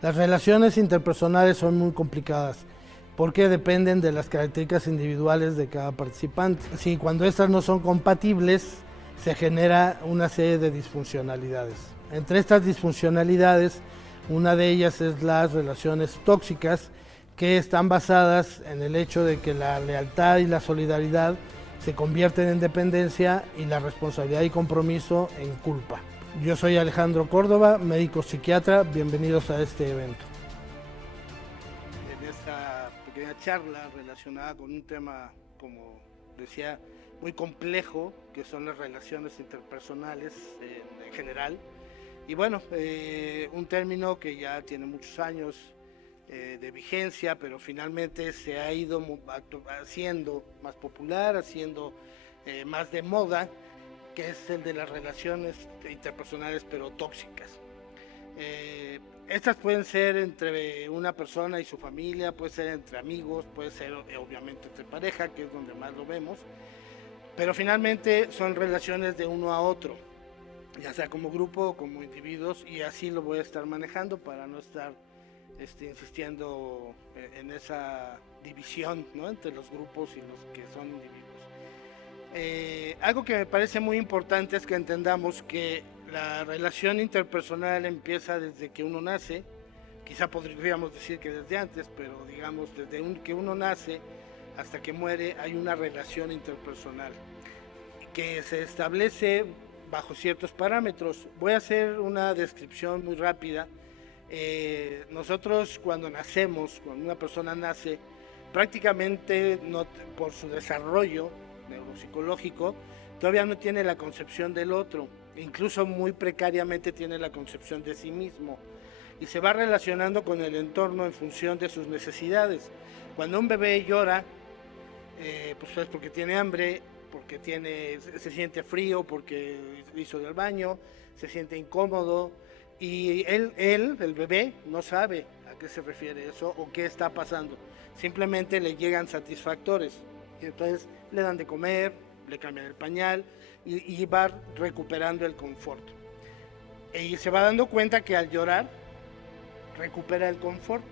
Las relaciones interpersonales son muy complicadas porque dependen de las características individuales de cada participante. Si cuando estas no son compatibles, se genera una serie de disfuncionalidades. Entre estas disfuncionalidades, una de ellas es las relaciones tóxicas, que están basadas en el hecho de que la lealtad y la solidaridad se convierten en dependencia y la responsabilidad y compromiso en culpa. Yo soy Alejandro Córdoba, médico psiquiatra, bienvenidos a este evento. En esta pequeña charla relacionada con un tema, como decía, muy complejo, que son las relaciones interpersonales en general. Y bueno, un término que ya tiene muchos años de vigencia, pero finalmente se ha ido haciendo más popular, haciendo más de moda, que es el de las relaciones interpersonales pero tóxicas. Estas pueden ser entre una persona y su familia, puede ser entre amigos, puede ser obviamente entre pareja, que es donde más lo vemos, pero finalmente son relaciones de uno a otro, ya sea como grupo o como individuos, y así lo voy a estar manejando para no estar insistiendo en esa división, ¿no?, entre los grupos y los que son individuos. Algo que me parece muy importante es que entendamos que la relación interpersonal empieza desde que uno nace, quizá podríamos decir que desde antes, pero digamos desde que uno nace hasta que muere hay una relación interpersonal que se establece bajo ciertos parámetros. Voy a hacer una descripción muy rápida. Nosotros cuando nacemos, cuando una persona nace, prácticamente no, por su desarrollo neuropsicológico, todavía no tiene la concepción del otro, incluso muy precariamente tiene la concepción de sí mismo y se va relacionando con el entorno en función de sus necesidades. Cuando un bebé llora, pues es porque tiene hambre, porque se siente frío, porque hizo del baño, se siente incómodo, y el bebé, no sabe a qué se refiere eso o qué está pasando. Simplemente le llegan satisfactores. Y entonces le dan de comer, le cambian el pañal y va recuperando el confort. Y se va dando cuenta que al llorar recupera el confort.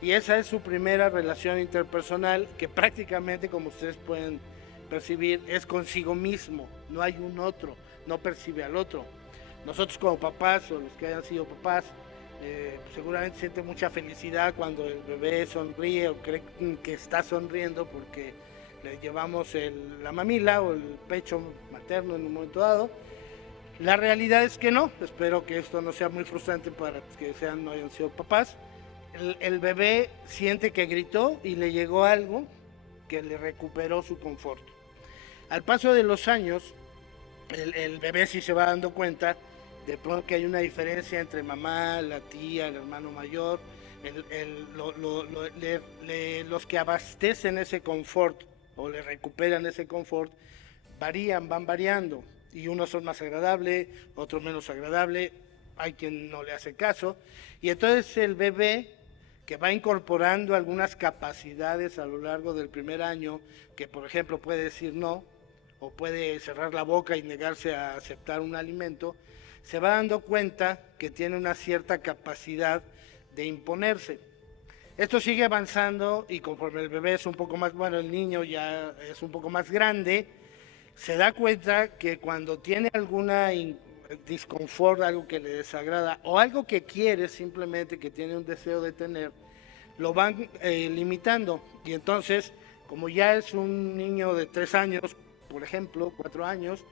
Y esa es su primera relación interpersonal, que prácticamente, como ustedes pueden percibir, es consigo mismo. No hay un otro, no percibe al otro. Nosotros como papás, o los que hayan sido papás, seguramente sienten mucha felicidad cuando el bebé sonríe o cree que está sonriendo porque le llevamos la mamila o el pecho materno en un momento dado. La realidad es que no. Espero que esto no sea muy frustrante para los que no hayan sido papás. El bebé siente que gritó y le llegó algo que le recuperó su confort. Al paso de los años, el bebé sí se va dando cuenta de pronto que hay una diferencia entre mamá, la tía, el hermano mayor, los que abastecen ese confort o le recuperan ese confort, van variando, y unos son más agradables, otros menos agradables, hay quien no le hace caso, y entonces el bebé, que va incorporando algunas capacidades a lo largo del primer año, que por ejemplo puede decir no, o puede cerrar la boca y negarse a aceptar un alimento, se va dando cuenta que tiene una cierta capacidad de imponerse. Esto sigue avanzando y conforme el bebé es un poco más, bueno, el niño ya es un poco más grande, se da cuenta que cuando tiene alguna disconfort, algo que le desagrada o algo que quiere simplemente, que tiene un deseo de tener, lo van limitando. Y entonces, como ya es un niño de 3 años, por ejemplo, 4 años,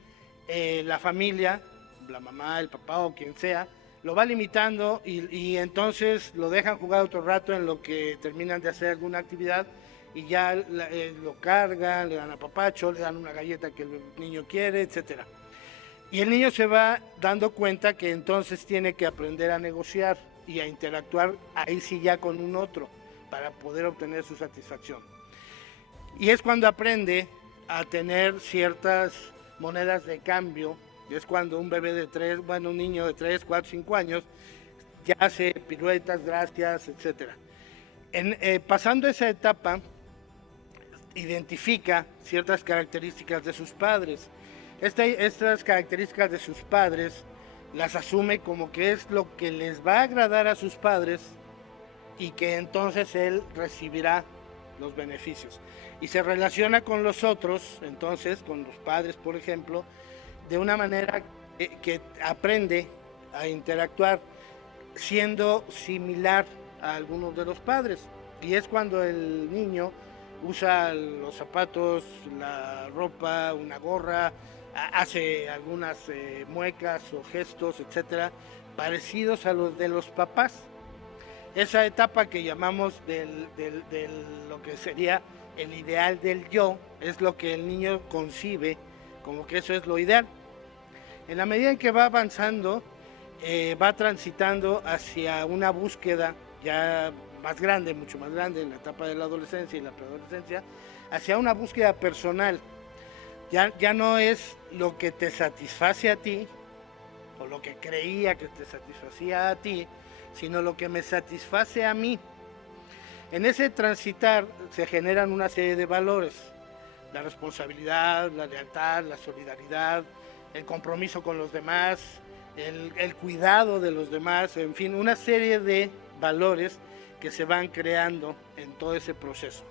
la familia, la mamá, el papá o quien sea, lo va limitando y entonces lo dejan jugar otro rato en lo que terminan de hacer alguna actividad y ya lo cargan, le dan apapacho, le dan una galleta que el niño quiere, etc. Y el niño se va dando cuenta que entonces tiene que aprender a negociar y a interactuar ahí sí ya con un otro para poder obtener su satisfacción. Y es cuando aprende a tener ciertas monedas de cambio. Y es cuando un bebé de 3, bueno, un niño de 3, 4, 5 años ya hace piruetas, gracias, etc. Pasando esa etapa, identifica ciertas características de sus padres. Estas características de sus padres las asume como que es lo que les va a agradar a sus padres y que entonces él recibirá los beneficios. Y se relaciona con los otros, entonces, con los padres, por ejemplo, de una manera que aprende a interactuar siendo similar a algunos de los padres. Y es cuando el niño usa los zapatos, la ropa, una gorra, hace algunas muecas o gestos, etcétera, parecidos a los de los papás. Esa etapa que llamamos de lo que sería el ideal del yo, es lo que el niño concibe como que eso es lo ideal. En la medida en que va avanzando, va transitando hacia una búsqueda ya más grande, mucho más grande, en la etapa de la adolescencia y la preadolescencia, hacia una búsqueda personal. Ya no es lo que te satisface a ti, o lo que creía que te satisfacía a ti, sino lo que me satisface a mí. En ese transitar se generan una serie de valores: la responsabilidad, la lealtad, la solidaridad, el compromiso con los demás, el cuidado de los demás, en fin, una serie de valores que se van creando en todo ese proceso.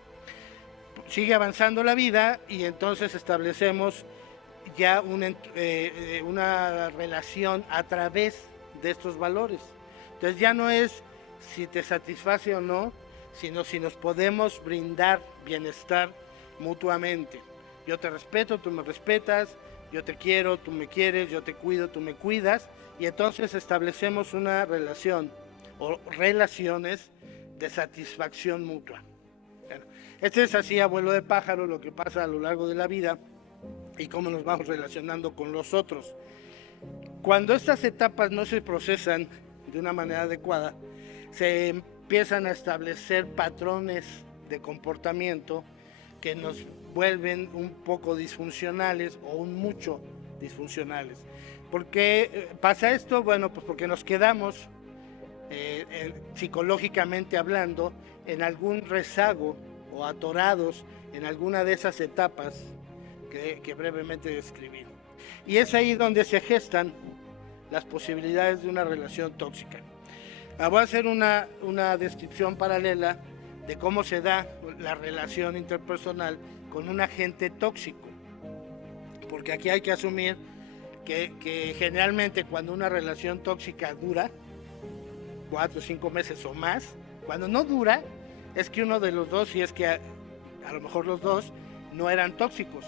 Sigue avanzando la vida y entonces establecemos ya una relación a través de estos valores. Entonces ya no es si te satisface o no, sino si nos podemos brindar bienestar mutuamente. Yo te respeto, tú me respetas, yo te quiero, tú me quieres, yo te cuido, tú me cuidas, y entonces establecemos una relación o relaciones de satisfacción mutua. Bueno, este es así, abuelo de pájaro, lo que pasa a lo largo de la vida y cómo nos vamos relacionando con los otros. Cuando estas etapas no se procesan de una manera adecuada, se empiezan a establecer patrones de comportamiento que nos vuelven un poco disfuncionales o un mucho disfuncionales. ¿Por qué pasa esto? Bueno, pues porque nos quedamos psicológicamente hablando en algún rezago o atorados en alguna de esas etapas que brevemente describí. Y es ahí donde se gestan las posibilidades de una relación tóxica. Voy a hacer una descripción paralela de cómo se da la relación interpersonal con un agente tóxico, porque aquí hay que asumir que generalmente cuando una relación tóxica dura 4 o 5 meses o más, cuando no dura es que uno de los dos, si es que a lo mejor los dos no eran tóxicos,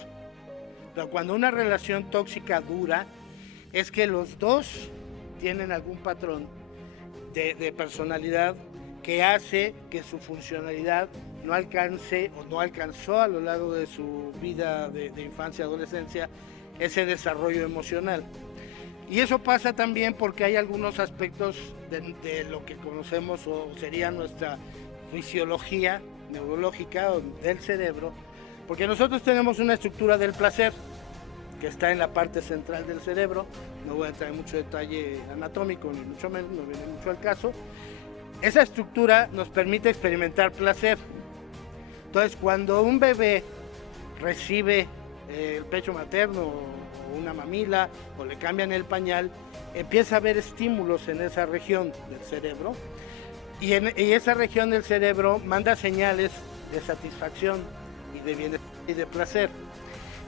pero cuando una relación tóxica dura es que los dos tienen algún patrón de personalidad que hace que su funcionalidad no alcance o no alcanzó a lo largo de su vida de infancia y adolescencia ese desarrollo emocional. Y eso pasa también porque hay algunos aspectos de lo que conocemos o sería nuestra fisiología neurológica o del cerebro, porque nosotros tenemos una estructura del placer que está en la parte central del cerebro. No voy a entrar en mucho detalle anatómico, ni mucho menos, no viene mucho al caso. Esa estructura nos permite experimentar placer. Entonces, cuando un bebé recibe el pecho materno o una mamila o le cambian el pañal, empieza a haber estímulos en esa región del cerebro y esa región del cerebro manda señales de satisfacción y de bienestar y de placer.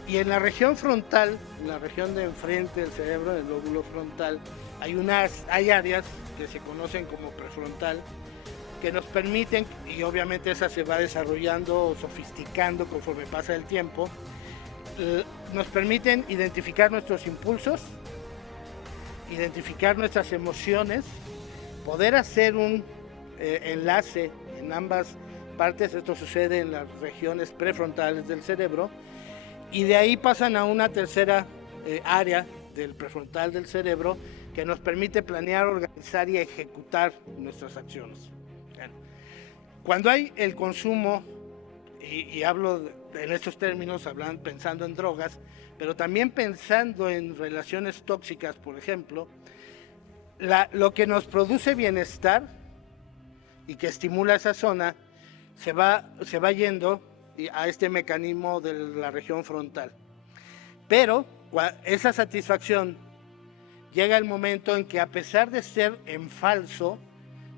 Y en la región frontal, en la región de enfrente del cerebro, en el lóbulo frontal, hay áreas que se conocen como prefrontal, que nos permiten, y obviamente esa se va desarrollando o sofisticando conforme pasa el tiempo, nos permiten identificar nuestros impulsos, identificar nuestras emociones, poder hacer un enlace en ambas partes. Esto sucede en las regiones prefrontales del cerebro, y de ahí pasan a una tercera área del prefrontal del cerebro que nos permite planear, organizar y ejecutar nuestras acciones. Bueno, cuando hay el consumo, y hablo en estos términos, pensando en drogas, pero también pensando en relaciones tóxicas, por ejemplo, lo que nos produce bienestar y que estimula esa zona se va yendo a este mecanismo de la región frontal. Pero esa satisfacción llega el momento en que, a pesar de ser en falso,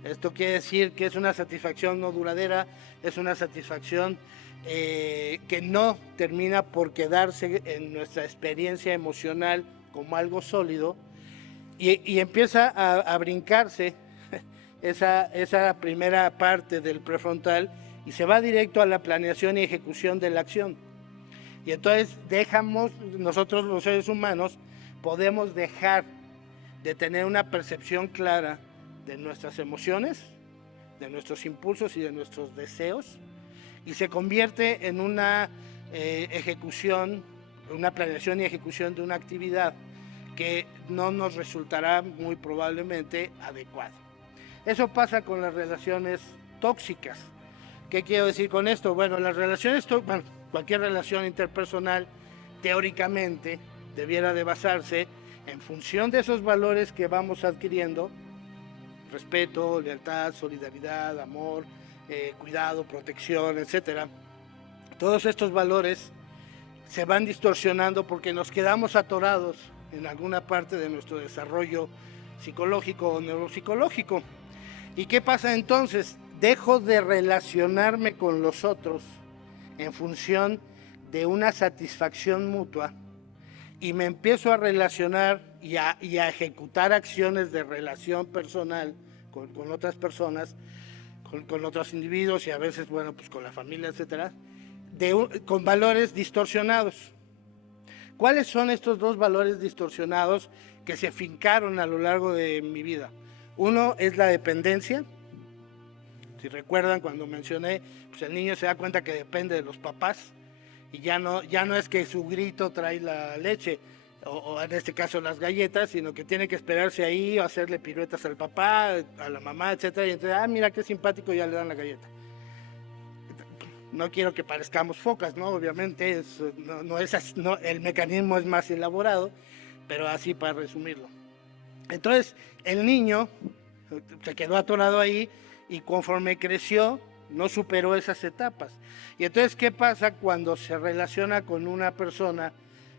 Esto quiere decir que es una satisfacción no duradera, es una satisfacción que no termina por quedarse en nuestra experiencia emocional como algo sólido, y empieza a brincarse esa primera parte del prefrontal y se va directo a la planeación y ejecución de la acción. Y entonces nosotros los seres humanos podemos dejar de tener una percepción clara de nuestras emociones, de nuestros impulsos y de nuestros deseos, y se convierte en una ejecución, una planeación y ejecución de una actividad que no nos resultará muy probablemente adecuada. Eso pasa con las relaciones tóxicas. ¿Qué quiero decir con esto? Bueno, cualquier relación interpersonal teóricamente debiera de basarse en función de esos valores que vamos adquiriendo: respeto, lealtad, solidaridad, amor, cuidado, protección, etc. Todos estos valores se van distorsionando porque nos quedamos atorados en alguna parte de nuestro desarrollo psicológico o neuropsicológico. ¿Y qué pasa entonces? Dejo de relacionarme con los otros en función de una satisfacción mutua y me empiezo a relacionar y a ejecutar acciones de relación personal con otras personas, con otros individuos y a veces, bueno, pues con la familia, etcétera, con valores distorsionados. ¿Cuáles son estos dos valores distorsionados que se fincaron a lo largo de mi vida? Uno es la dependencia. Si recuerdan, cuando mencioné, pues el niño se da cuenta que depende de los papás y ya no es que su grito trae la leche o en este caso las galletas, sino que tiene que esperarse ahí o hacerle piruetas al papá, a la mamá, etcétera, y entonces, mira qué simpático, ya le dan la galleta. No quiero que parezcamos focas, ¿no? Obviamente el mecanismo es más elaborado, pero así para resumirlo. Entonces, el niño se quedó atorado ahí y conforme creció, no superó esas etapas. Y entonces, ¿qué pasa cuando se relaciona con una persona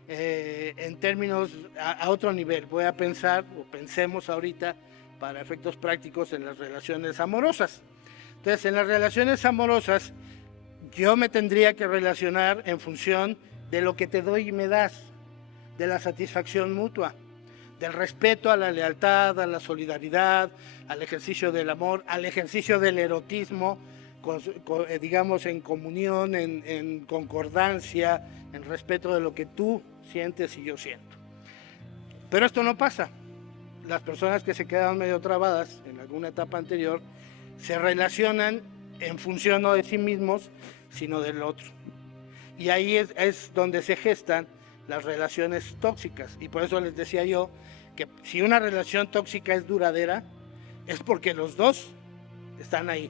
en términos a otro nivel? Voy a pensemos ahorita, para efectos prácticos, en las relaciones amorosas. Entonces, en las relaciones amorosas, yo me tendría que relacionar en función de lo que te doy y me das, de la satisfacción mutua, del respeto a la lealtad, a la solidaridad, al ejercicio del amor, al ejercicio del erotismo, digamos en comunión, en concordancia, en respeto de lo que tú sientes y yo siento. Pero esto no pasa. Las personas que se quedan medio trabadas en alguna etapa anterior se relacionan en función no de sí mismos, sino del otro. Y ahí es donde se gestan las relaciones tóxicas. Y por eso les decía yo que si una relación tóxica es duradera, es porque los dos están ahí.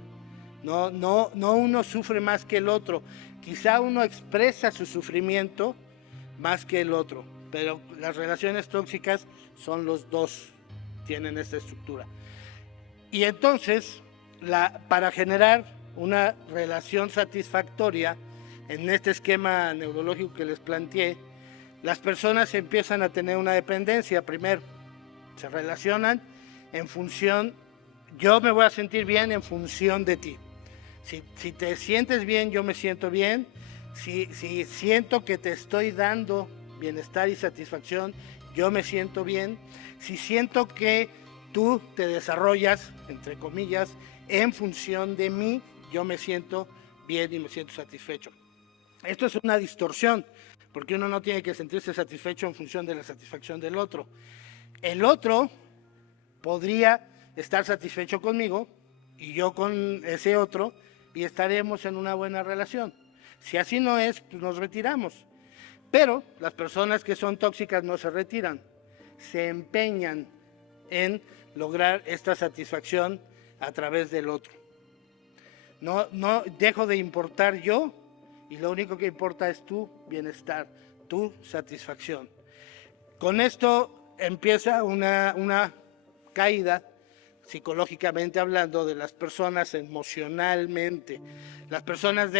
No uno sufre más que el otro. Quizá uno expresa su sufrimiento más que el otro, pero las relaciones tóxicas son los dos, tienen esta estructura. Y entonces, para generar una relación satisfactoria, en este esquema neurológico que les planteé, las personas empiezan a tener una dependencia. Primero, se relacionan en función, yo me voy a sentir bien en función de ti. Si te sientes bien, yo me siento bien. Si siento que te estoy dando bienestar y satisfacción, yo me siento bien. Si siento que tú te desarrollas, entre comillas, en función de mí, yo me siento bien y me siento satisfecho. Esto es una distorsión, porque uno no tiene que sentirse satisfecho en función de la satisfacción del otro. El otro podría estar satisfecho conmigo y yo con ese otro, y estaremos en una buena relación. Si así no es, pues nos retiramos. Pero las personas que son tóxicas no se retiran, se empeñan en lograr esta satisfacción a través del otro. No dejo de importar yo y lo único que importa es tu bienestar, tu satisfacción. Con esto empieza una caída, psicológicamente hablando, de las personas emocionalmente. Las personas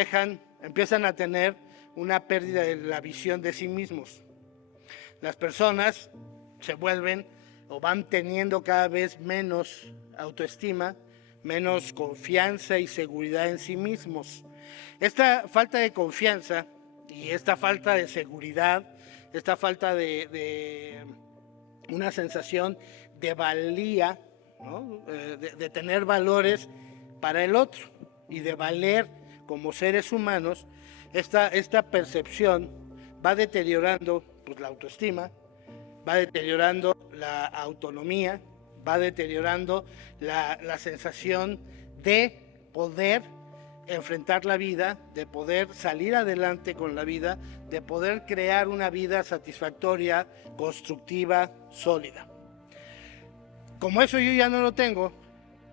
empiezan a tener una pérdida de la visión de sí mismos. Las personas se vuelven o van teniendo cada vez menos autoestima, menos confianza y seguridad en sí mismos. Esta falta de confianza y esta falta de seguridad, esta falta de una sensación de valía, ¿no? de tener valores para el otro y de valer como seres humanos, esta percepción va deteriorando pues, la autoestima, va deteriorando la autonomía, va deteriorando la sensación de poder enfrentar la vida, de poder salir adelante con la vida, de poder crear una vida satisfactoria, constructiva, sólida. Como eso yo ya no lo tengo,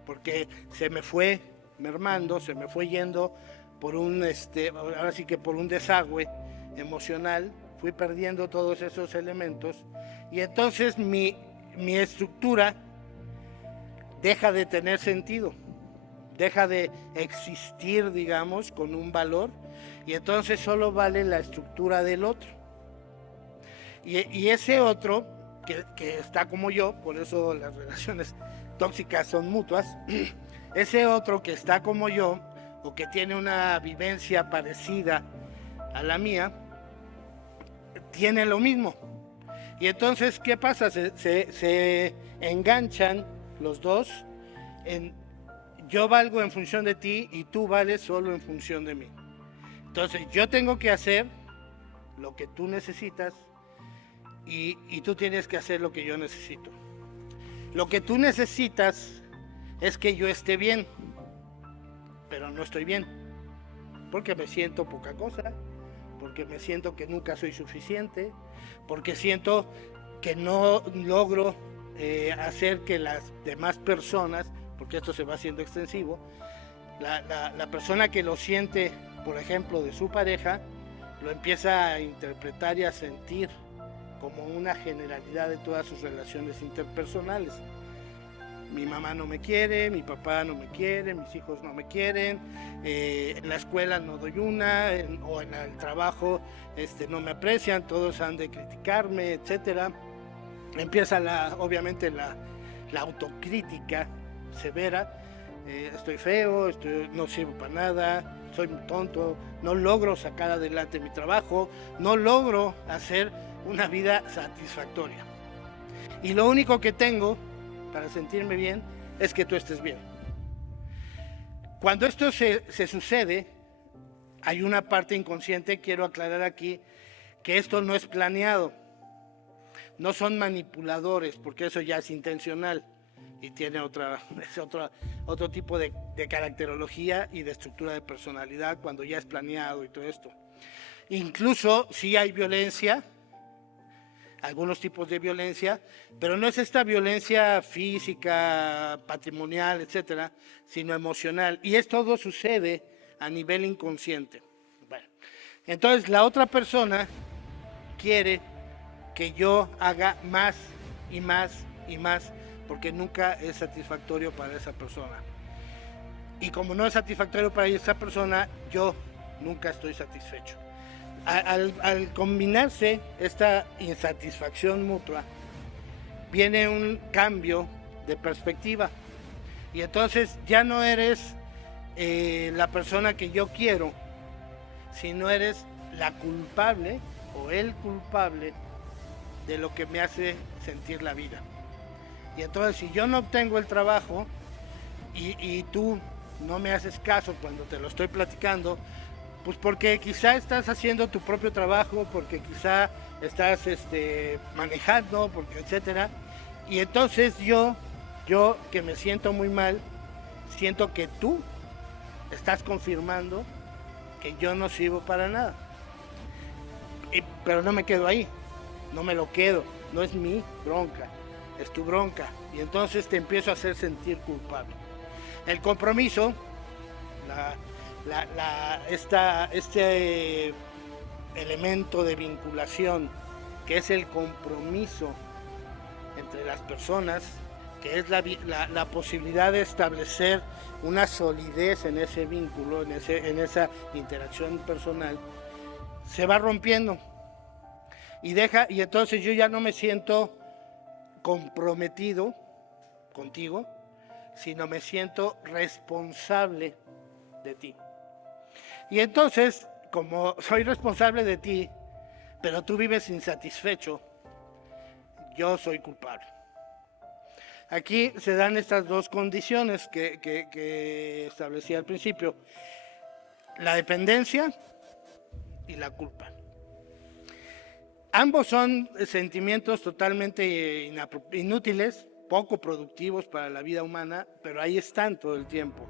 porque se me fue mermando, se me fue yendo por ahora sí que por un desagüe emocional, fui perdiendo todos esos elementos y entonces mi estructura deja de tener sentido, deja de existir, digamos, con un valor y entonces solo vale la estructura del otro. Y ese otro que está como yo, por eso las relaciones tóxicas son mutuas, ese otro que está como yo o que tiene una vivencia parecida a la mía, tiene lo mismo. Y entonces, ¿qué pasa? Se enganchan los dos en yo valgo en función de ti y tú vales solo en función de mí. Entonces, yo tengo que hacer lo que tú necesitas y tú tienes que hacer lo que yo necesito. Lo que tú necesitas es que yo esté bien, pero no estoy bien, porque me siento poca cosa, porque me siento que nunca soy suficiente, porque siento que no logro hacer que las demás personas, porque esto se va haciendo extensivo, la persona que lo siente, por ejemplo, de su pareja, lo empieza a interpretar y a sentir como una generalidad de todas sus relaciones interpersonales. Mi mamá no me quiere, mi papá no me quiere, mis hijos no me quieren, en la escuela no doy una, o en el trabajo no me aprecian, todos han de criticarme, etc. Empieza obviamente la autocrítica severa, estoy feo, no sirvo para nada, soy muy tonto, no logro sacar adelante mi trabajo, no logro hacer una vida satisfactoria. Y lo único que tengo para sentirme bien es que tú estés bien. Cuando esto se sucede, hay una parte inconsciente, quiero aclarar aquí, que esto no es planeado, no son manipuladores, porque eso ya es intencional y tiene otro tipo de caracterología y de estructura de personalidad cuando ya es planeado y todo esto. Incluso sí hay violencia, algunos tipos de violencia, pero no es esta violencia física, patrimonial, etcétera, sino emocional. Y todo sucede a nivel inconsciente. Bueno, entonces la otra persona quiere que yo haga más y más y más, porque nunca es satisfactorio para esa persona. Y como no es satisfactorio para esa persona, yo nunca estoy satisfecho. Al combinarse esta insatisfacción mutua, viene un cambio de perspectiva. Y entonces ya no eres la persona que yo quiero, sino eres la culpable o el culpable de lo que me hace sentir la vida. Y entonces si yo no obtengo el trabajo y tú no me haces caso cuando te lo estoy platicando, pues porque quizá estás haciendo tu propio trabajo, porque quizá estás manejando, porque etcétera. Y entonces yo que me siento muy mal, siento que tú estás confirmando que yo no sirvo para nada. Pero no me quedo ahí, no me lo quedo, no es mi bronca, es tu bronca. Y entonces te empiezo a hacer sentir culpable. El compromiso, este elemento de vinculación, que es el compromiso entre las personas, que es la posibilidad de establecer una solidez en ese vínculo, en esa interacción personal, se va rompiendo y entonces yo ya no me siento comprometido contigo, sino me siento responsable de ti. Y entonces, como soy responsable de ti, pero tú vives insatisfecho, yo soy culpable. Aquí se dan estas dos condiciones que establecí al principio: la dependencia y la culpa. Ambos son sentimientos totalmente inútiles, poco productivos para la vida humana, pero ahí están todo el tiempo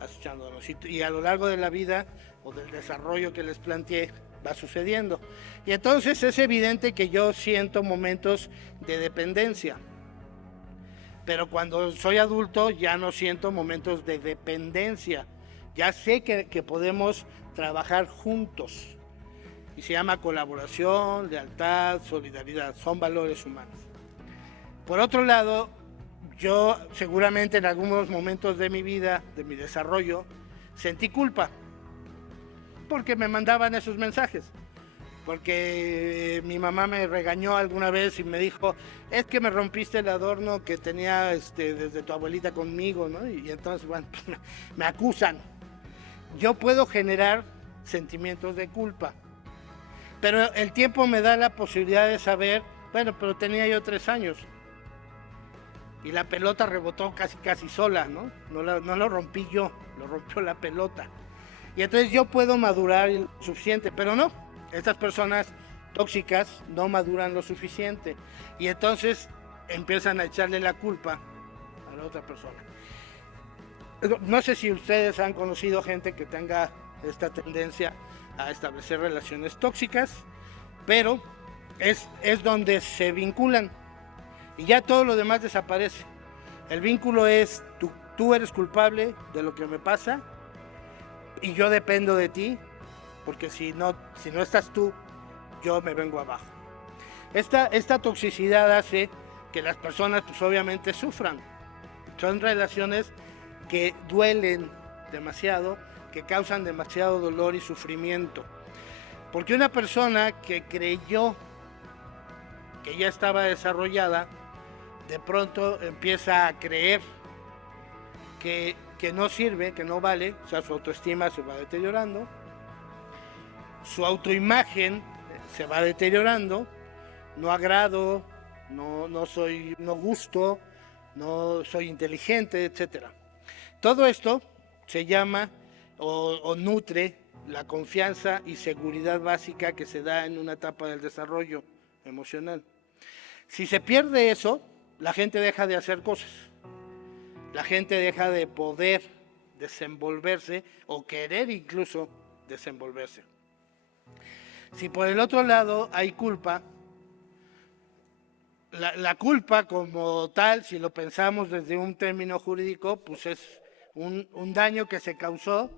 acechándonos. Y a lo largo de la vida o del desarrollo que les planteé, va sucediendo. Y entonces es evidente que yo siento momentos de dependencia, pero cuando soy adulto ya no siento momentos de dependencia. Ya sé que podemos trabajar juntos. Y se llama colaboración, lealtad, solidaridad. Son valores humanos. Por otro lado, yo seguramente en algunos momentos de mi vida, de mi desarrollo, sentí culpa. Porque me mandaban esos mensajes. Porque mi mamá me regañó alguna vez y me dijo: es que me rompiste el adorno que tenía desde tu abuelita conmigo, ¿no? Y entonces, bueno, me acusan. Yo puedo generar sentimientos de culpa, pero el tiempo me da la posibilidad de saber, bueno, pero tenía yo 3 años y la pelota rebotó casi sola, ¿no? No lo rompí yo, lo rompió la pelota. Y entonces yo puedo madurar lo suficiente, pero no. Estas personas tóxicas no maduran lo suficiente y entonces empiezan a echarle la culpa a la otra persona. No sé si ustedes han conocido gente que tenga esta tendencia a establecer relaciones tóxicas, pero es donde se vinculan y ya todo lo demás desaparece. El vínculo es tú eres culpable de lo que me pasa y yo dependo de ti, porque si no estás tú, yo me vengo abajo. Esta toxicidad hace que las personas pues obviamente sufran. Son relaciones que duelen demasiado, que causan demasiado dolor y sufrimiento. Porque una persona que creyó que ya estaba desarrollada, de pronto empieza a creer que no sirve, que no vale, o sea, su autoestima se va deteriorando, su autoimagen se va deteriorando, no agrado, no gusto, no soy inteligente, etc. Todo esto se llama o nutre la confianza y seguridad básica que se da en una etapa del desarrollo emocional. Si se pierde eso, la gente deja de hacer cosas, la gente deja de poder desenvolverse o querer incluso desenvolverse. Si por el otro lado hay culpa, la culpa como tal, si lo pensamos desde un término jurídico, pues es un daño que se causó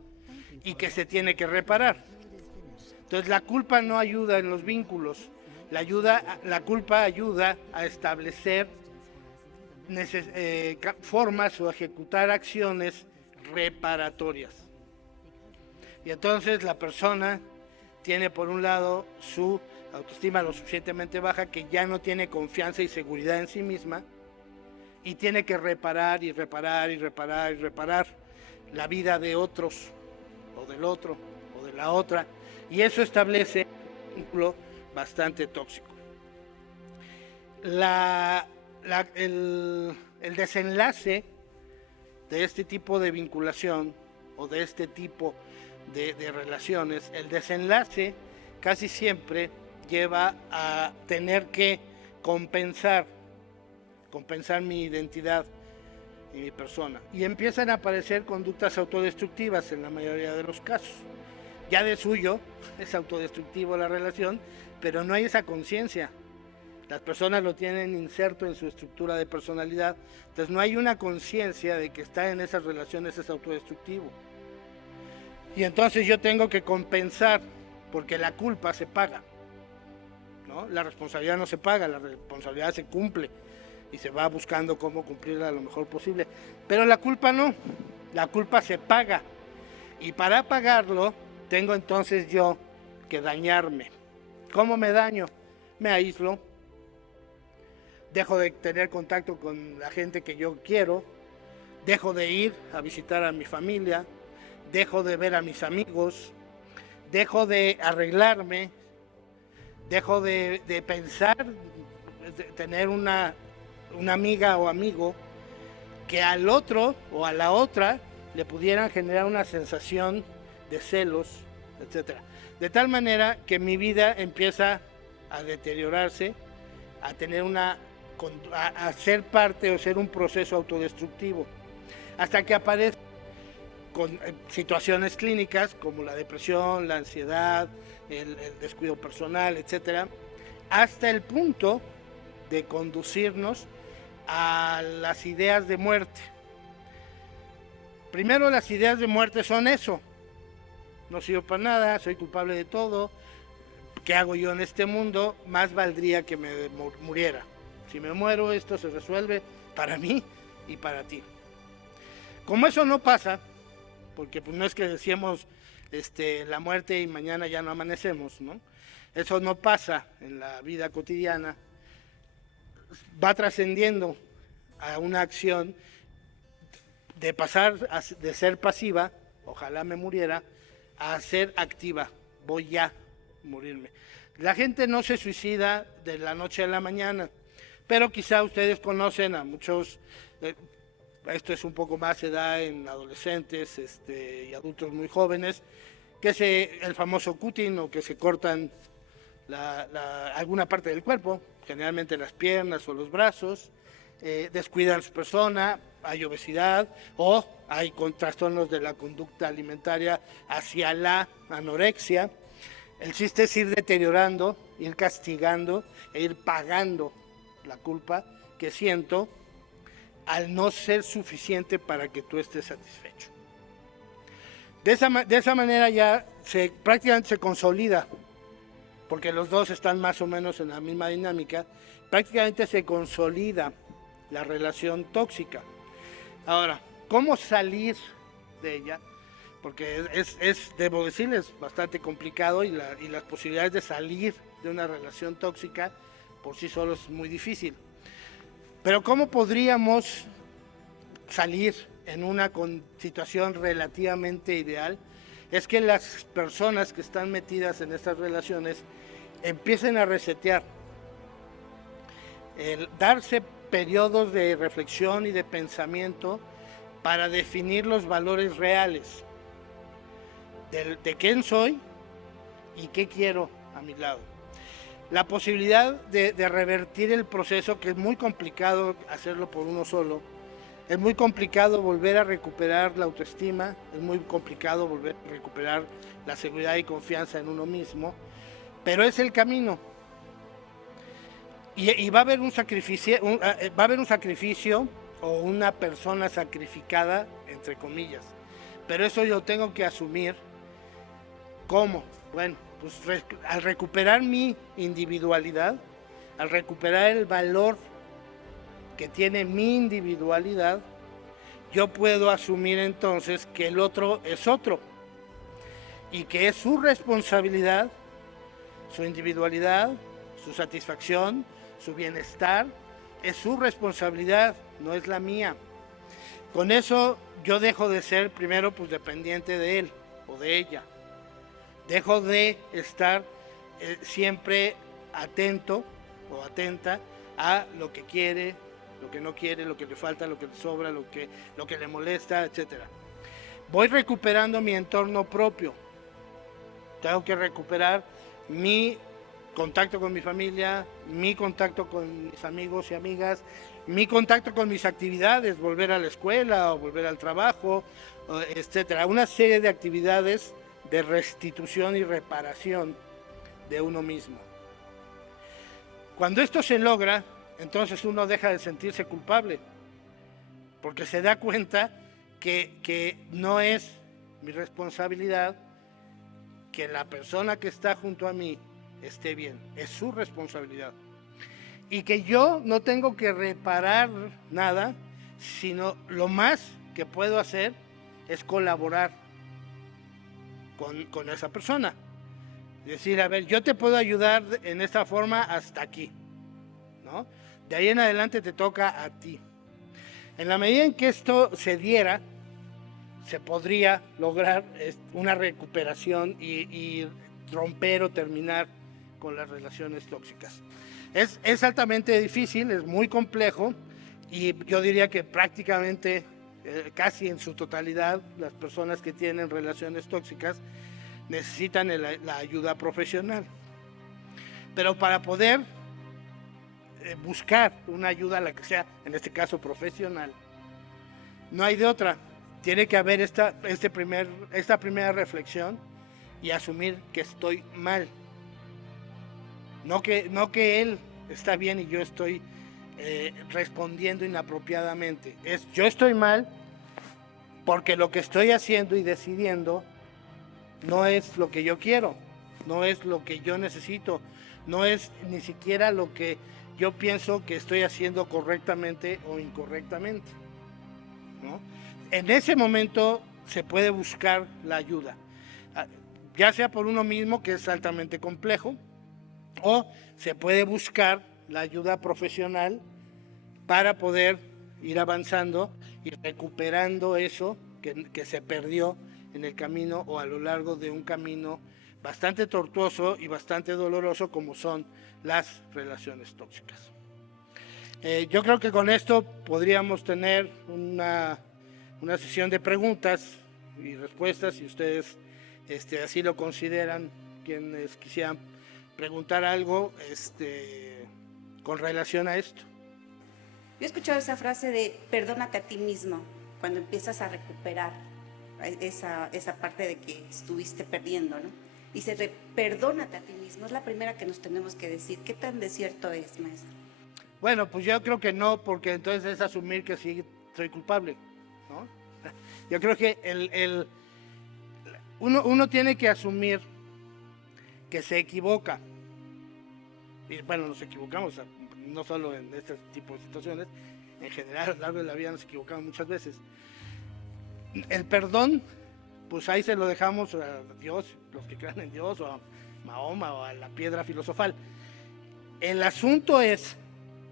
y que se tiene que reparar. Entonces la culpa no ayuda en los vínculos, la culpa ayuda a establecer formas o ejecutar acciones reparatorias. Y entonces la persona tiene por un lado su autoestima lo suficientemente baja que ya no tiene confianza y seguridad en sí misma y tiene que reparar y reparar y reparar y reparar la vida de otros o del otro o de la otra, y eso establece un vínculo bastante tóxico. El desenlace de este tipo de vinculación o de este tipo de relaciones, el desenlace casi siempre lleva a tener que compensar mi identidad y mi persona. Y empiezan a aparecer conductas autodestructivas en la mayoría de los casos. Ya de suyo es autodestructivo la relación, pero no hay esa conciencia. Las personas lo tienen inserto en su estructura de personalidad, entonces no hay una conciencia de que estar en esas relaciones es autodestructivo. Y entonces yo tengo que compensar, porque la culpa se paga, ¿no? La responsabilidad no se paga, la responsabilidad se cumple y se va buscando cómo cumplirla lo mejor posible. Pero la culpa no, la culpa se paga. Y para pagarlo tengo entonces yo que dañarme. ¿Cómo me daño? Me aíslo, dejo de tener contacto con la gente que yo quiero, dejo de ir a visitar a mi familia, dejo de ver a mis amigos, dejo de arreglarme, dejo de pensar, de tener una amiga o amigo que al otro o a la otra le pudieran generar una sensación de celos, etcétera. De tal manera que mi vida empieza a deteriorarse, a tener a ser parte o ser un proceso autodestructivo, hasta que aparece con situaciones clínicas como la depresión, la ansiedad, el descuido personal, etcétera, hasta el punto de conducirnos a las ideas de muerte. Primero, las ideas de muerte son eso: no sirvo para nada, soy culpable de todo, ¿qué hago yo en este mundo? Más valdría que me muriera. Si me muero, esto se resuelve para mí y para ti. Como eso no pasa, porque pues no es que decíamos la muerte y mañana ya no amanecemos, ¿no? Eso no pasa en la vida cotidiana. Va trascendiendo a una acción de pasar de ser pasiva, ojalá me muriera, a ser activa, voy ya a morirme. La gente no se suicida de la noche a la mañana, pero quizá ustedes conocen a muchos, esto es un poco más, se da en adolescentes y adultos muy jóvenes, que el famoso cutting, o que se cortan alguna parte del cuerpo, generalmente las piernas o los brazos, descuidan su persona, hay obesidad o hay trastornos de la conducta alimentaria hacia la anorexia. El chiste es ir deteriorando, ir castigando e ir pagando la culpa que siento al no ser suficiente para que tú estés satisfecho. De esa manera ya prácticamente se consolida, porque los dos están más o menos en la misma dinámica, prácticamente se consolida la relación tóxica. Ahora, ¿cómo salir de ella? Porque debo decirles, bastante complicado, y las posibilidades de salir de una relación tóxica por sí solo es muy difícil. Pero ¿cómo podríamos salir en una situación relativamente ideal? Es que las personas que están metidas en estas relaciones empiecen a resetear, darse periodos de reflexión y de pensamiento para definir los valores reales de quién soy y qué quiero a mi lado. La posibilidad de revertir el proceso, que es muy complicado hacerlo por uno solo, es muy complicado volver a recuperar la autoestima, es muy complicado volver a recuperar la seguridad y confianza en uno mismo, pero es el camino. Y va a haber un sacrificio, o una persona sacrificada, entre comillas. Pero eso yo tengo que asumir. ¿Cómo? Bueno, pues al recuperar mi individualidad, al recuperar el valor que tiene mi individualidad, yo puedo asumir entonces que el otro es otro y que es su responsabilidad, su individualidad, su satisfacción, su bienestar, es su responsabilidad, no es la mía. Con eso yo dejo de ser primero pues dependiente de él o de ella. Dejo de estar siempre atento o atenta a lo que quiere, lo que no quiere, lo que le falta, lo que le sobra, lo que le molesta, etc. Voy recuperando mi entorno propio. Tengo que recuperar mi contacto con mi familia, mi contacto con mis amigos y amigas, mi contacto con mis actividades, volver a la escuela o volver al trabajo, etcétera. Una serie de actividades de restitución y reparación de uno mismo. Cuando esto se logra, entonces uno deja de sentirse culpable, porque se da cuenta que no es mi responsabilidad que la persona que está junto a mí esté bien, es su responsabilidad. Y que yo no tengo que reparar nada, sino lo más que puedo hacer es colaborar con esa persona. Decir, a ver, yo te puedo ayudar en esta forma hasta aquí, ¿no? De ahí en adelante te toca a ti. En la medida en que esto se diera, se podría lograr una recuperación y romper o terminar con las relaciones tóxicas. Es altamente difícil, es muy complejo, y yo diría que prácticamente, casi en su totalidad, las personas que tienen relaciones tóxicas necesitan la ayuda profesional. Pero para poder buscar una ayuda, la que sea, en este caso profesional, no hay de otra. Tiene que haber esta primera reflexión y asumir que estoy mal. No que él está bien y yo estoy respondiendo inapropiadamente. Yo estoy mal porque lo que estoy haciendo y decidiendo no es lo que yo quiero, no es lo que yo necesito, no es ni siquiera lo que yo pienso que estoy haciendo correctamente o incorrectamente, ¿no? En ese momento se puede buscar la ayuda, ya sea por uno mismo, que es altamente complejo, o se puede buscar la ayuda profesional para poder ir avanzando y recuperando eso que se perdió en el camino o a lo largo de un camino bastante tortuoso y bastante doloroso, como son las relaciones tóxicas. Yo creo que con esto podríamos tener una sesión de preguntas y respuestas, si ustedes así lo consideran, quienes quisieran preguntar algo con relación a esto. Yo he escuchado esa frase de perdónate a ti mismo cuando empiezas a recuperar esa parte de que estuviste perdiendo, ¿no? Dice, perdónate a ti mismo, es la primera que nos tenemos que decir. ¿Qué tan desierto es, maestro? Bueno, pues yo creo que no, porque entonces es asumir que sí soy culpable, ¿no? Yo creo que uno tiene que asumir que se equivoca. Y bueno, nos equivocamos, no solo en este tipo de situaciones, en general a lo largo de la vida nos equivocamos muchas veces. El perdón, pues ahí se lo dejamos a Dios, los que crean en Dios, o a Mahoma, o a la piedra filosofal. El asunto es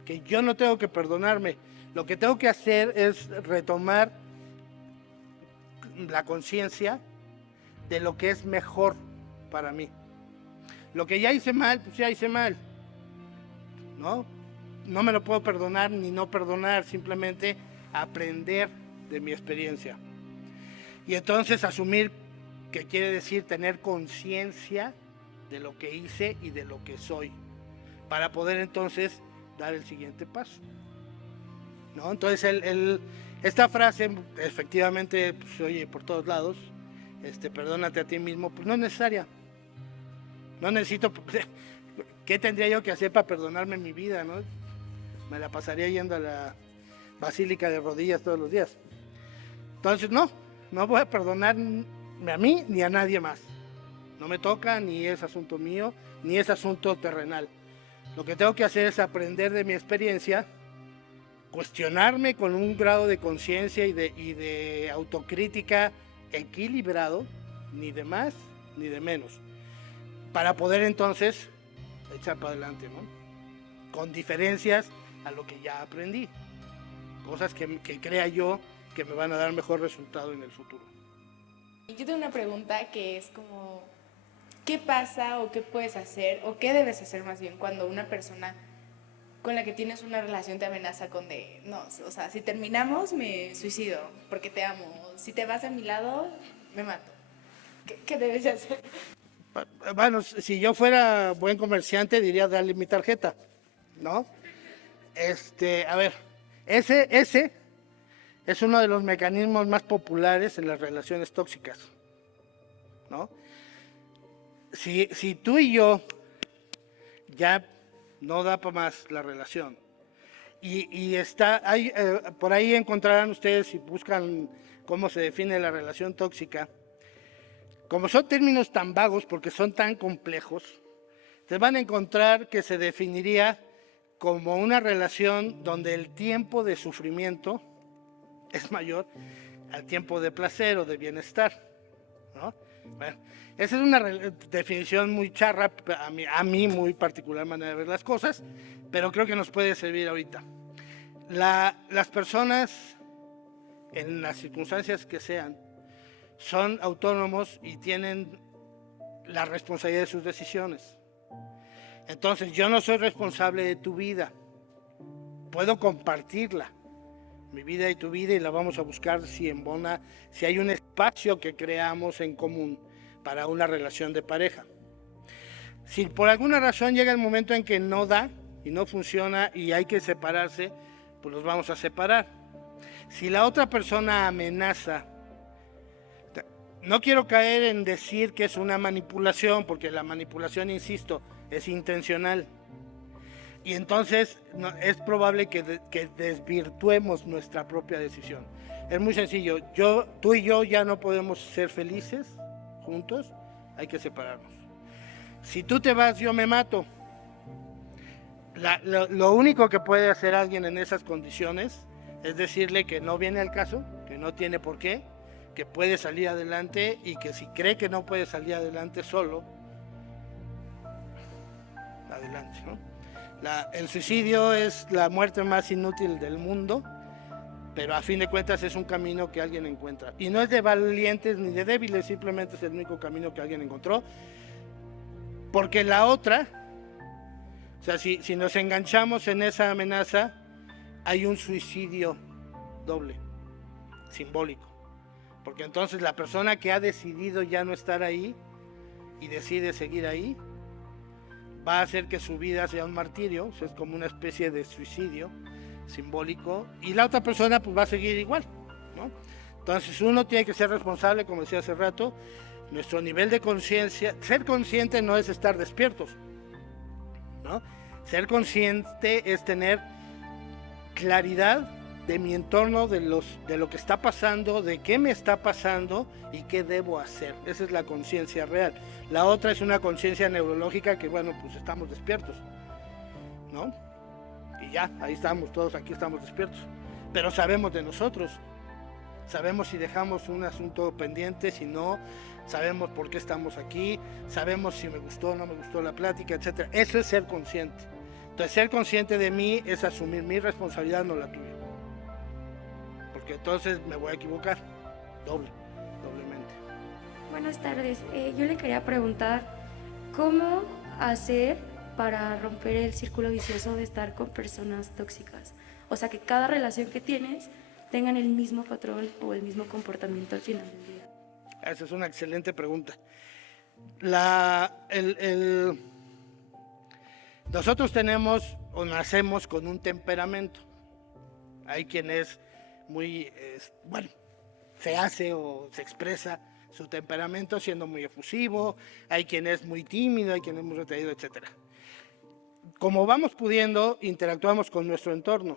que yo no tengo que perdonarme, lo que tengo que hacer es retomar la conciencia de lo que es mejor para mí. Lo que ya hice mal, pues ya hice mal, ¿no? No me lo puedo perdonar ni no perdonar, simplemente aprender de mi experiencia. Y entonces asumir que quiere decir tener conciencia de lo que hice y de lo que soy, para poder entonces dar el siguiente paso, ¿no? Entonces esta frase efectivamente se oye por todos lados, perdónate a ti mismo, pues no es necesaria. No necesito, ¿qué tendría yo que hacer para perdonarme en mi vida, no? Me la pasaría yendo a la basílica de rodillas todos los días. Entonces no voy a perdonarme a mí ni a nadie más. No me toca, ni es asunto mío, ni es asunto terrenal. Lo que tengo que hacer es aprender de mi experiencia, cuestionarme con un grado de conciencia y de autocrítica equilibrado, ni de más ni de menos, para poder entonces echar para adelante, ¿no? Con diferencias a lo que ya aprendí, cosas que crea yo que me van a dar mejor resultado en el futuro. Yo tengo una pregunta que es como, ¿qué pasa o qué puedes hacer o qué debes hacer más bien cuando una persona con la que tienes una relación te amenaza con no, o sea, si terminamos me suicido porque te amo, si te vas a mi lado me mato? ¿Qué debes hacer? Bueno, si yo fuera buen comerciante diría darle mi tarjeta, ¿no? A ver, ese es uno de los mecanismos más populares en las relaciones tóxicas, ¿no? Si tú y yo ya no da para más la relación y por ahí encontrarán ustedes, si buscan cómo se define la relación tóxica, como son términos tan vagos porque son tan complejos, te van a encontrar que se definiría como una relación donde el tiempo de sufrimiento es mayor al tiempo de placer o de bienestar, ¿no? Bueno, esa es una definición muy charra, a mí muy particular manera de ver las cosas, pero creo que nos puede servir ahorita. Las personas, en las circunstancias que sean, son autónomos y tienen la responsabilidad de sus decisiones. Entonces, yo no soy responsable de tu vida. Puedo compartirla, mi vida y tu vida, y la vamos a buscar si embona, si hay un espacio que creamos en común para una relación de pareja. Si por alguna razón llega el momento en que no da y no funciona y hay que separarse, pues los vamos a separar. Si la otra persona amenaza, no quiero caer en decir que es una manipulación, porque la manipulación, insisto, es intencional. Y entonces es probable que desvirtuemos nuestra propia decisión. Es muy sencillo, tú y yo ya no podemos ser felices juntos, hay que separarnos. Si tú te vas, yo me mato. Lo único que puede hacer alguien en esas condiciones es decirle que no viene al caso, que no tiene por qué, que puede salir adelante y que si cree que no puede salir adelante solo, adelante, ¿no? El suicidio es la muerte más inútil del mundo, pero a fin de cuentas es un camino que alguien encuentra. Y no es de valientes ni de débiles, simplemente es el único camino que alguien encontró. Porque la otra, o sea, si nos enganchamos en esa amenaza, hay un suicidio doble, simbólico. Porque entonces la persona que ha decidido ya no estar ahí y decide seguir ahí, va a hacer que su vida sea un martirio, o sea, es como una especie de suicidio simbólico, y la otra persona pues va a seguir igual, ¿no? Entonces uno tiene que ser responsable, como decía hace rato, nuestro nivel de conciencia. Ser consciente no es estar despiertos, ¿no? Ser consciente es tener claridad de mi entorno, de lo que está pasando, de qué me está pasando y qué debo hacer. Esa es la conciencia real. La otra es una conciencia neurológica que, bueno, pues estamos despiertos, ¿no? Y ya, ahí estamos, todos aquí estamos despiertos. Pero sabemos de nosotros. Sabemos si dejamos un asunto pendiente, si no, sabemos por qué estamos aquí, sabemos si me gustó o no me gustó la plática, etc. Eso es ser consciente. Entonces, ser consciente de mí es asumir mi responsabilidad, no la tuya. Porque entonces me voy a equivocar, doblemente. Buenas tardes, yo le quería preguntar, ¿cómo hacer para romper el círculo vicioso de estar con personas tóxicas? O sea, que cada relación que tienes tengan el mismo patrón o el mismo comportamiento al final del día. Esa es una excelente pregunta. Nosotros tenemos o nacemos con un temperamento. Hay quien es muy, se hace o se expresa su temperamento siendo muy efusivo, hay quien es muy tímido, hay quien es muy retraído, etc. Como vamos pudiendo, interactuamos con nuestro entorno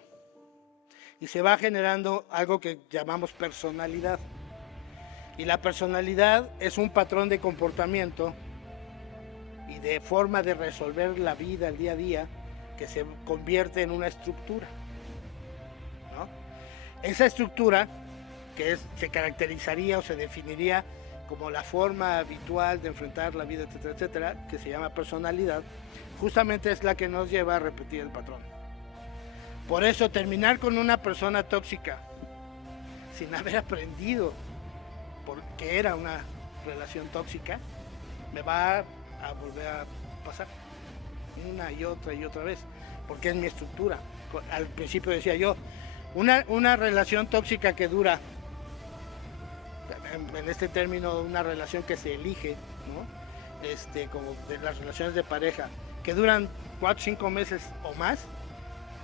y se va generando algo que llamamos personalidad. Y la personalidad es un patrón de comportamiento y de forma de resolver la vida, el día a día, que se convierte en una estructura, ¿no? Esa estructura se caracterizaría o se definiría como la forma habitual de enfrentar la vida, etcétera, etcétera, que se llama personalidad, justamente es la que nos lleva a repetir el patrón. Por eso, terminar con una persona tóxica sin haber aprendido por qué era una relación tóxica, me va a volver a pasar una y otra vez, porque es mi estructura. Al principio decía yo, una relación tóxica que dura, en este término, una relación que se elige, ¿no? Como de las relaciones de pareja, que duran 4 o 5 meses o más,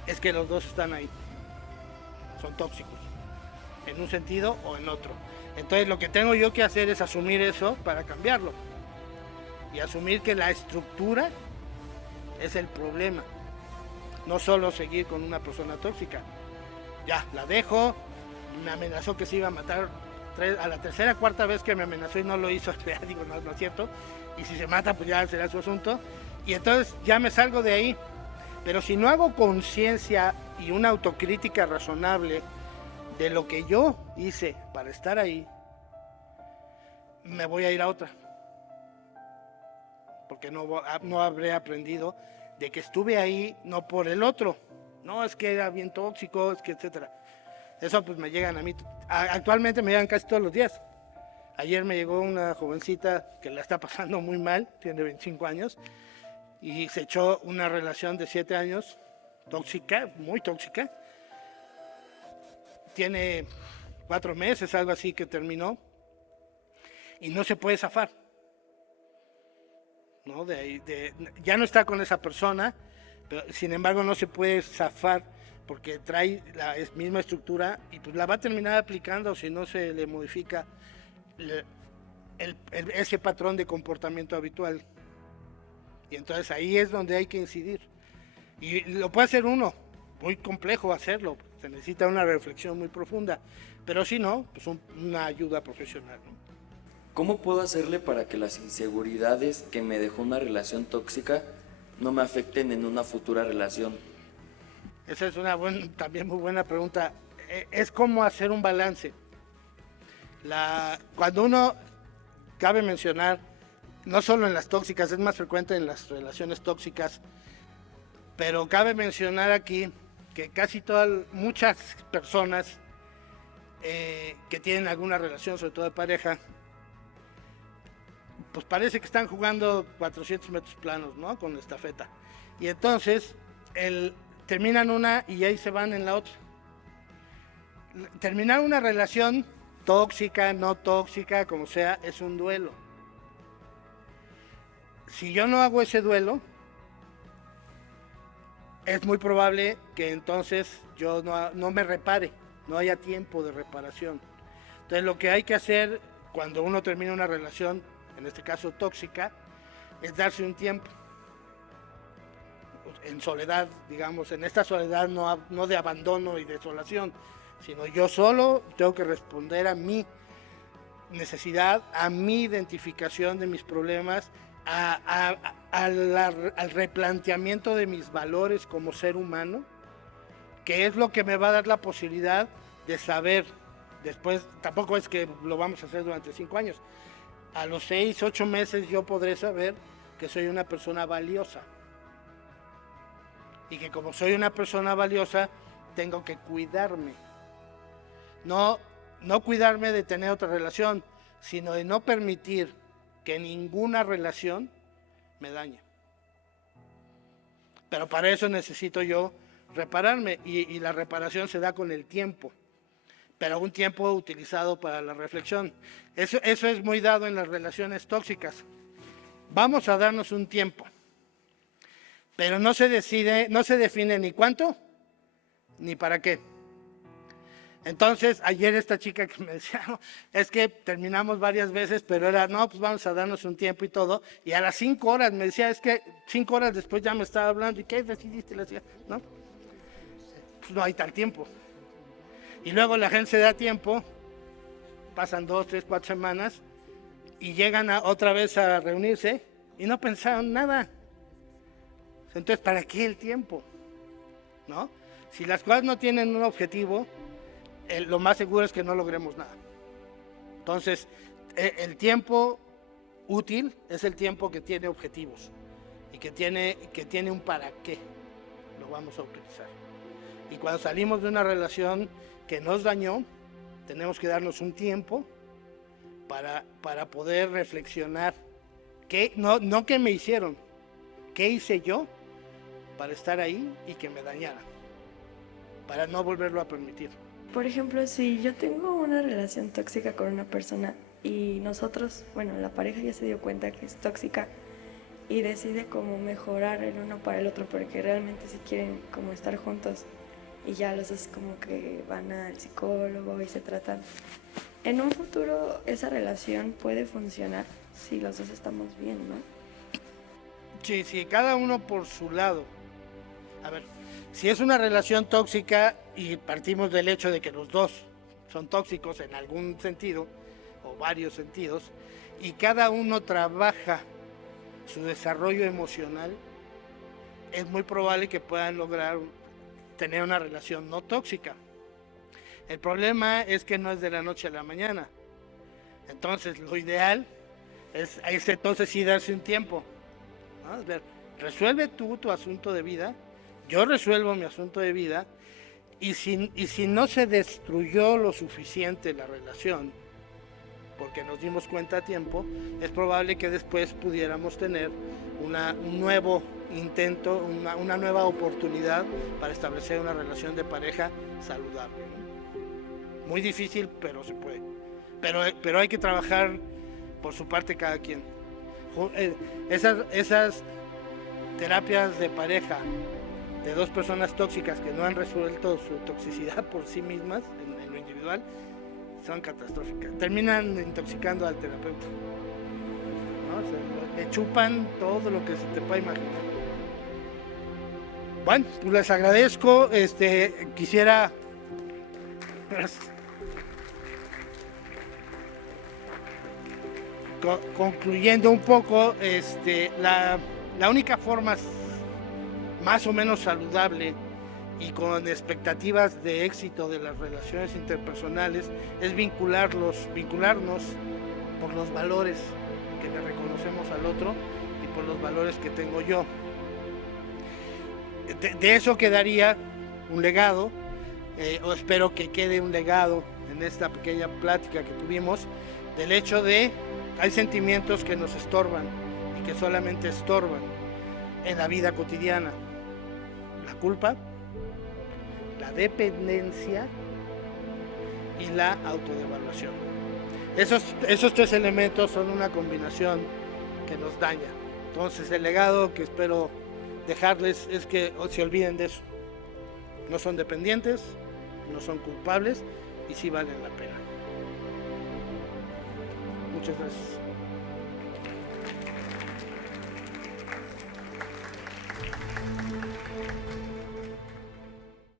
es que los dos están ahí, son tóxicos, en un sentido o en otro. Entonces lo que tengo yo que hacer es asumir eso para cambiarlo, y asumir que la estructura es el problema, no solo seguir con una persona tóxica. Ya, la dejo, me amenazó que se iba a matar, a la tercera, cuarta vez que me amenazó y no lo hizo, digo, no es cierto, y si se mata pues ya será su asunto, y entonces ya me salgo de ahí. Pero si no hago conciencia y una autocrítica razonable de lo que yo hice para estar ahí, me voy a ir a otra, porque no habré aprendido de que estuve ahí no por el otro, No, es que era bien tóxico, es que etcétera. Eso pues me llegan a mí, actualmente me llegan casi todos los días. Ayer me llegó una jovencita que la está pasando muy mal, tiene 25 años, y se echó una relación de 7 años, tóxica, muy tóxica. Tiene 4 meses, algo así, que terminó, y no se puede zafar. ¿No? Ya no está con esa persona, pero sin embargo no se puede zafar porque trae la misma estructura y pues la va a terminar aplicando si no se le modifica ese patrón de comportamiento habitual. Y entonces ahí es donde hay que incidir. Y lo puede hacer uno, muy complejo hacerlo, se necesita una reflexión muy profunda, pero si no, pues una ayuda profesional, ¿no? ¿Cómo puedo hacerle para que las inseguridades que me dejó una relación tóxica no me afecten en una futura relación? Esa es una también muy buena pregunta. Es como hacer un balance. Cuando uno, cabe mencionar, no solo en las tóxicas, es más frecuente en las relaciones tóxicas, pero cabe mencionar aquí que muchas personas que tienen alguna relación, sobre todo de pareja, pues parece que están jugando 400 metros planos, ¿no? Con la estafeta. Y entonces terminan una y ahí se van en la otra. Terminar una relación tóxica, no tóxica, como sea, es un duelo. Si yo no hago ese duelo, es muy probable que entonces yo no me repare, no haya tiempo de reparación. Entonces lo que hay que hacer cuando uno termina una relación, en este caso tóxica, es darse un tiempo. En soledad, digamos, en esta soledad no de abandono y desolación, sino yo solo tengo que responder a mi necesidad, a mi identificación de mis problemas, al replanteamiento de mis valores como ser humano, que es lo que me va a dar la posibilidad de saber, después, tampoco es que lo vamos a hacer durante 5 años, a los 6, 8 meses yo podré saber que soy una persona valiosa. Y que como soy una persona valiosa, tengo que cuidarme. No cuidarme de tener otra relación, sino de no permitir que ninguna relación me dañe. Pero para eso necesito yo repararme y la reparación se da con el tiempo. Pero un tiempo utilizado para la reflexión. Eso es muy dado en las relaciones tóxicas. Vamos a darnos un tiempo, pero no se define ni cuánto, ni para qué. Entonces, ayer esta chica que me decía, no, es que terminamos varias veces, pero era, no, pues vamos a darnos un tiempo y todo, y a las 5 horas me decía, es que 5 horas después ya me estaba hablando, ¿y qué decidiste? Le decía, no, pues no hay tal tiempo. Y luego la gente se da tiempo, pasan 2, 3, 4 semanas y llegan otra vez a reunirse y no pensaron nada. Entonces, ¿para qué el tiempo? ¿No? Si las cosas no tienen un objetivo, lo más seguro es que no logremos nada. Entonces, el tiempo útil es el tiempo que tiene objetivos y que tiene un para qué lo vamos a utilizar. Y cuando salimos de una relación que nos dañó, tenemos que darnos un tiempo para poder reflexionar no qué me hicieron, qué hice yo para estar ahí y que me dañara, para no volverlo a permitir. Por ejemplo, si yo tengo una relación tóxica con una persona y nosotros, bueno, la pareja ya se dio cuenta que es tóxica y decide como mejorar el uno para el otro porque realmente si quieren como estar juntos y ya los dos como que van al psicólogo y se tratan. En un futuro esa relación puede funcionar si los dos estamos bien, ¿no? Sí, cada uno por su lado. A ver, si es una relación tóxica y partimos del hecho de que los dos son tóxicos en algún sentido o varios sentidos y cada uno trabaja su desarrollo emocional, es muy probable que puedan lograr tener una relación no tóxica. El problema es que no es de la noche a la mañana. Entonces, lo ideal es entonces sí darse un tiempo, ¿no? Resuelve tú tu asunto de vida yo resuelvo mi asunto de vida y si no se destruyó lo suficiente la relación, porque nos dimos cuenta a tiempo, es probable que después pudiéramos tener un nuevo intento, una nueva oportunidad para establecer una relación de pareja saludable, ¿no? Muy difícil, pero se puede. Pero hay que trabajar por su parte cada quien. Esas terapias de pareja de dos personas tóxicas que no han resuelto su toxicidad por sí mismas en lo individual son catastróficas. Terminan intoxicando al terapeuta, ¿no? O sea, le chupan todo lo que se te pueda imaginar. Bueno, pues les agradezco. Quisiera concluyendo un poco, la única forma más o menos saludable y con expectativas de éxito de las relaciones interpersonales es vincularnos por los valores que le reconocemos al otro y por los valores que tengo yo. De eso quedaría un legado, o espero que quede un legado en esta pequeña plática que tuvimos, del hecho de hay sentimientos que nos estorban y que solamente estorban en la vida cotidiana: la culpa, la dependencia y la autodevaluación. Esos tres elementos son una combinación que nos daña. Entonces el legado que espero dejarles es que se olviden de eso. No son dependientes, no son culpables y sí valen la pena. Muchas gracias.